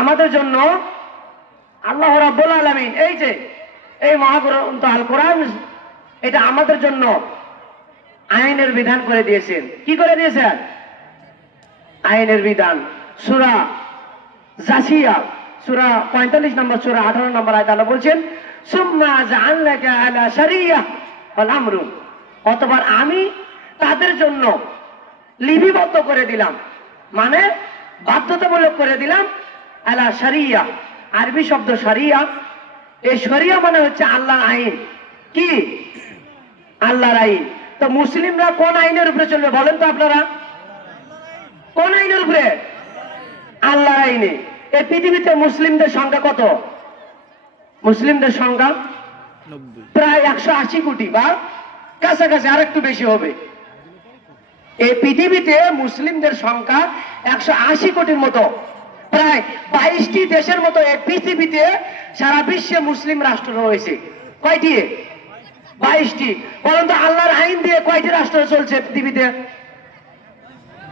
আমাদের জন্য আল্লাহ রাব্বুল আলামিন এই যে এই মহাগ্রন্থ আল কোরআন, এটা আমাদের জন্য আইনের বিধান করে দিয়েছেন। কি করে দিয়েছেন? আইনের বিধান। সূরা জাসিয়া সূরা 45 নম্বর সূরা 18 নম্বর আয়াতে আল্লাহ বলছেন, সুম্মা জাআলনাকা আলা শারিয়া ওয়াল আমরু, অতঃপর আমি তাদের জন্য লিপিবদ্ধ করে দিলাম, মানে বাধ্যতামূলক করে দিলাম, আলা শারিয়া, আরবি শব্দ শারিয়া। এই শরিয়া মানে হচ্ছে আল্লাহর আইন। কি? আল্লাহর আইন। তো মুসলিমরা কোন আইনের উপরে চলবে বলেন তো আপনারা? কোন আইনের উপরে? আল্লাহর আইনে। এই পৃথিবীতে মুসলিমদের সংখ্যা কত? মুসলিমদের সংখ্যা প্রায় 180 কোটি বা কাছাকাছি, আর একটু বেশি হবে। এই পৃথিবীতে মুসলিমদের সংখ্যা 180 কোটির মতো, প্রায় 22টি দেশের মতো এই পৃথিবীতে সারা বিশ্বে মুসলিম রাষ্ট্র রয়েছে। কয়টি? 22টি। বলেন তো আল্লাহর আইন দিয়ে কয়টি রাষ্ট্র চলছে পৃথিবীতে?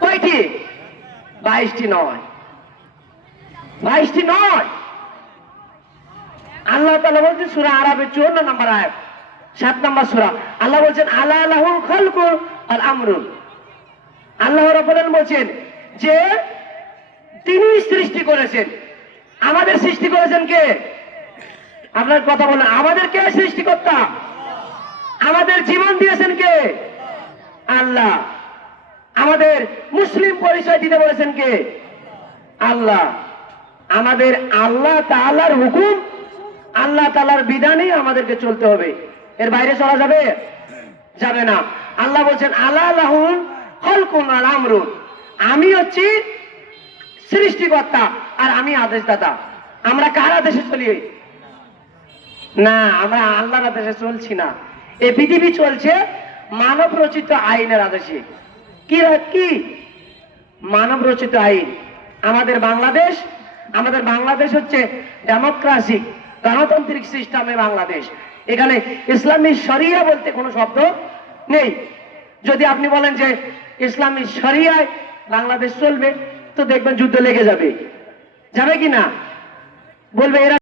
কয়টি? 22টি নয়। 22টি নয়। আল্লাহ তাআলা বলছেন সূরা আরাফের 54 নম্বর আয়াত, 7 নম্বর সূরা, আল্লাহ বলছেন আলা লাহুল খালকু ওয়াল আমরু। আল্লাহ রাব্বুল আলামিন বলছেন যে তিনি সৃষ্টি করেছেন। আমাদের সৃষ্টি করেছেন কে? আপনার কথা বলেন, আমাদের কে সৃষ্টিকর্তা? আমাদের জীবন দিয়েছেন কে? আল্লাহ। আমাদের মুসলিম পরিচয় দিতে বলেছেন কে? আল্লাহ। আমাদের আল্লাহ তাআলার হুকুম, আল্লাহ তাআলার বিধানে আমাদেরকে চলতে হবে, এর বাইরে চলা যাবে? যাবে না। আল্লাহ বলছেন আলা লাহুল খালকু ওয়াল আমরু, আমি হচ্ছি সৃষ্টিকর্তা আর আমি আদেশদাতা। আমরা কার আদেশে চলি? না, আমরা আল্লাহর আদেশে চলছি না। এই পৃথিবী চলছে মানব রচিত আইনের আদেশে। কি কি? মানব রচিত আইন। আমাদের বাংলাদেশ হচ্ছে ডেমোক্রেসি, গণতান্ত্রিক সিস্টেমে বাংলাদেশ। এখানে ইসলামী শরিয়া বলতে কোনো শব্দ নেই। যদি আপনি বলেন যে ইসলামী শরিয়ায় বাংলাদেশ চলবে, তো দেখবেন যুদ্ধ লেগে যাবে। যাবে কি না? বলবে এরা